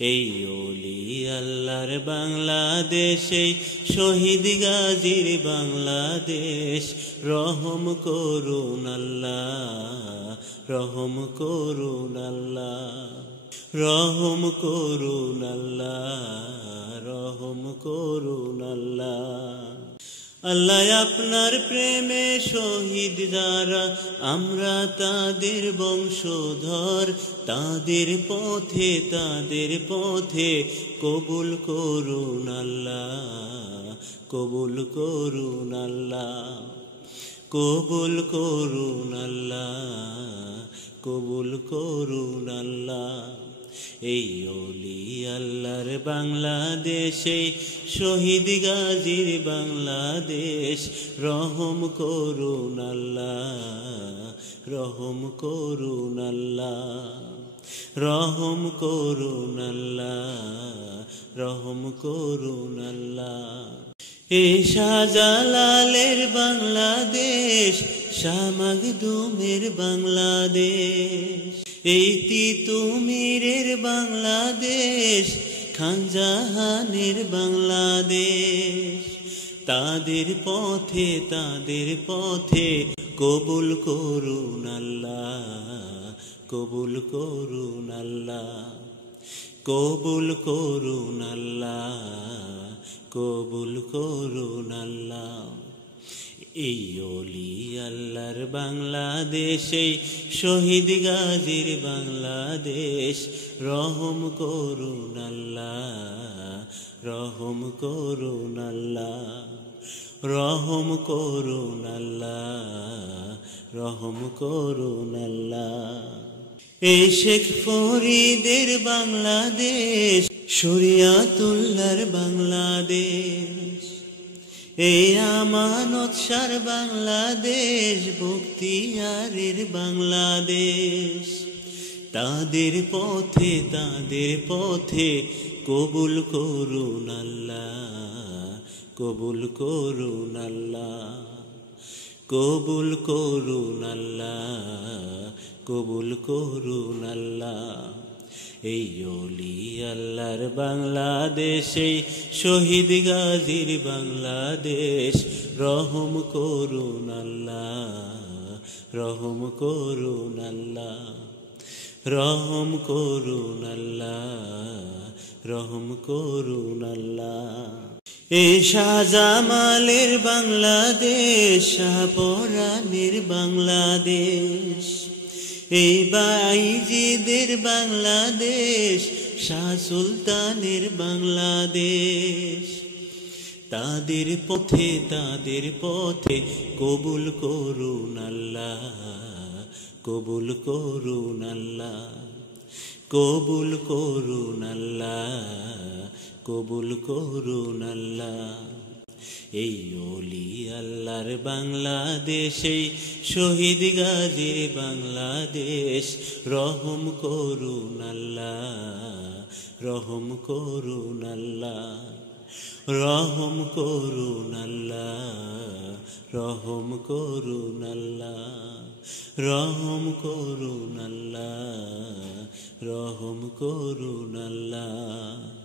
এই ওলি আল্লাহর বাংলাদেশ, এই শহীদ গাজীর বাংলাদেশ। রহম করুন আল্লাহ, রহম করুন আল্লাহ, রহম করুন আল্লাহ, রহম করুন আল্লাহ। আল্লাহ আপনার প্রেমে শহীদ যারা, আমরা তাদের বংশধর। তাদের পথে কবুল করুন আল্লাহ, কবুল করুন আল্লাহ, কবুল করুন আল্লাহ, কবুল করুন আল্লাহ। এই ওলি আল্লাহর বাংলাদেশ, এই শহীদ গাজীর বাংলাদেশ। রহম করুন আল্লাহ, রহম করুন আল্লাহ, রহম করুন আল্লাহ, রহম করুন আল্লাহ। এই শাহজালালের বাংলাদেশ, শাহ মাখদুমের বাংলাদেশ। এই তিতুমীরের বাংলাদেশ, খান জাহানের বাংলাদেশ। তাদের পথে কবুল করুন আল্লাহ, কবুল করুন আল্লাহ, কবুল করুন আল্লাহ, কবুল করুন আল্লাহ। এই ওলি আল্লাহর বাংলাদেশ, এই শহীদ গাজীর বাংলাদেশ। রহম করুন আল্লাহ, রহম করুন আল্লাহ, রহম করুন আল্লাহ, রহম করুন আল্লাহ। এই শেখ ফরিদের বাংলাদেশ, শরিয়াতুল্লাহর বাংলাদেশ। এই আমানত শাহর বাংলাদেশ, বখতিয়ারের বাংলাদেশ। তাদের পথে কবুল করুন আল্লাহ, কবুল করুন আল্লাহ, কবুল করুন আল্লাহ, কবুল করুন আল্লাহ। এই ওলি আল্লাহর বাংলাদেশ, এই শহীদ গাজীর বাংলাদেশ। রহম করুন আল্লাহ, রহম করুন আল্লাহ, রহম করুন আল্লাহ, রহম করুন আল্লাহ। এই শাহজামালের বাংলাদেশ, শাহপরানের বাংলাদেশ। এই বাইজিদের বাংলাদেশ, শাহ সুলতানের বাংলাদেশ। তাদের পথে কবুল করুন আল্লাহ, কবুল করুন আল্লাহ, কবুল করুন আল্লাহ, কবুল করুন আল্লাহ। এই ওলি আল্লাহর বাংলাদেশ, এই শহীদ গাজীর বাংলাদেশ। রহম করুন আল্লাহ, রহম করুন আল্লাহ, রহম করুন আল্লাহ, রহম করুন আল্লাহ, রহম করুন আল্লাহ, রহম করুন আল্লাহ।